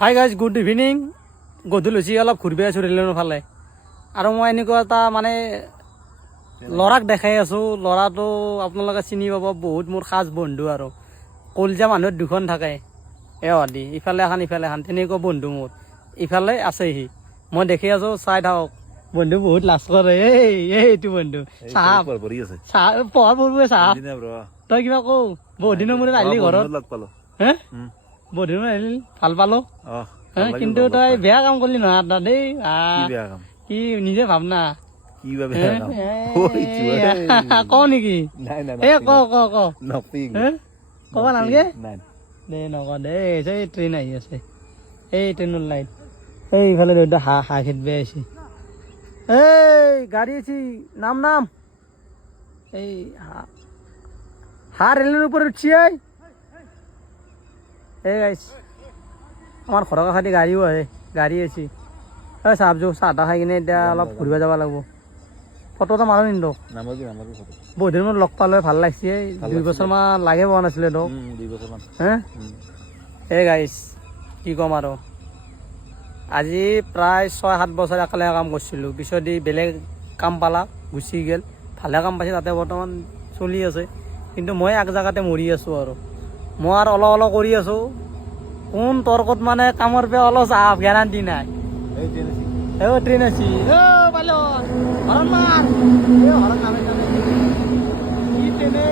Hi guys, good evening. গধূলি হৈছে অলপ ঘূৰিব আছোঁ ৰেলৰ ফালে। আৰু মই এনেকুৱা এটা মানে ল'ৰাক দেখাই আছোঁ। ল'ৰাটো আপোনালোকে চিনি পাব, বহুত মোৰ খাজ বন্ধু আৰু কলজা মানুহৰ দুখন থাকে এৱাদি, ইফালে এখন ইফালে এখন, তেনেকুৱা বন্ধু মোৰ। ইফালে আছে সি, মই দেখি আছোঁ, চাই থাকক। বন্ধু বহুত লাজ কৰে। এইটো বন্ধু চাহাব পঢ়া পঢ়িব চাহাব। তই কিবা কওঁ, বহুত দিনৰ মূৰত আহিলি ঘৰত। হে বহুত দিনৰ মূৰত আহিলি, ভাল পালো। কিন্তু তই বেয়া কাম কৰিলি নহয় এটা দেই। কি নিজে ভাবনা ক নেকি? কব নালাগে দে, নক দে। এই ট্ৰেইন আহি আছে, এই ট্ৰেইনৰ লাইট, এইফালে দেউতা হাঁহ হাঁহ খেদবে আহিছে। এই গাড়ী আছি, নাম নাম। এই হাঁহ ৰেলৰ ওপৰত উঠছি। এই গাইছ, আমাৰ ঘৰৰ কাষেদি গাড়ীও আহে, গাড়ী আছে। এই চাহ যো, চাহ তাহ খাই কিনে এতিয়া অলপ ঘূৰিব যাব লাগিব। ফটো এটা মাৰো কিন্তু বহুত দিন মূৰত লগ পালে ভাল লাগছে। 2 বছৰমান লাগে পোৱা নাছিলে তোক। হে এই গাইছ, কি ক'ম আৰু, আজি প্ৰায় 6-7 বছৰ একেলগে কাম কৰিছিলোঁ। পিছত বেলেগ কাম পালা, গুচি গ'ল। ভালে কাম পাইছে, তাতে বৰ্তমান চলি আছে। কিন্তু মই এক জেগাতে মৰি আছোঁ আৰু মই আৰু অলপ অলপ কৰি আছোঁ। কোন তৰ্কত মানে কামৰ পৰা অলপ চাপ গেৰাণ্টি নাই। ট্ৰেইন আছি পালো হৰণ মাৰ, হৰণ নামে কি ট্ৰেইনে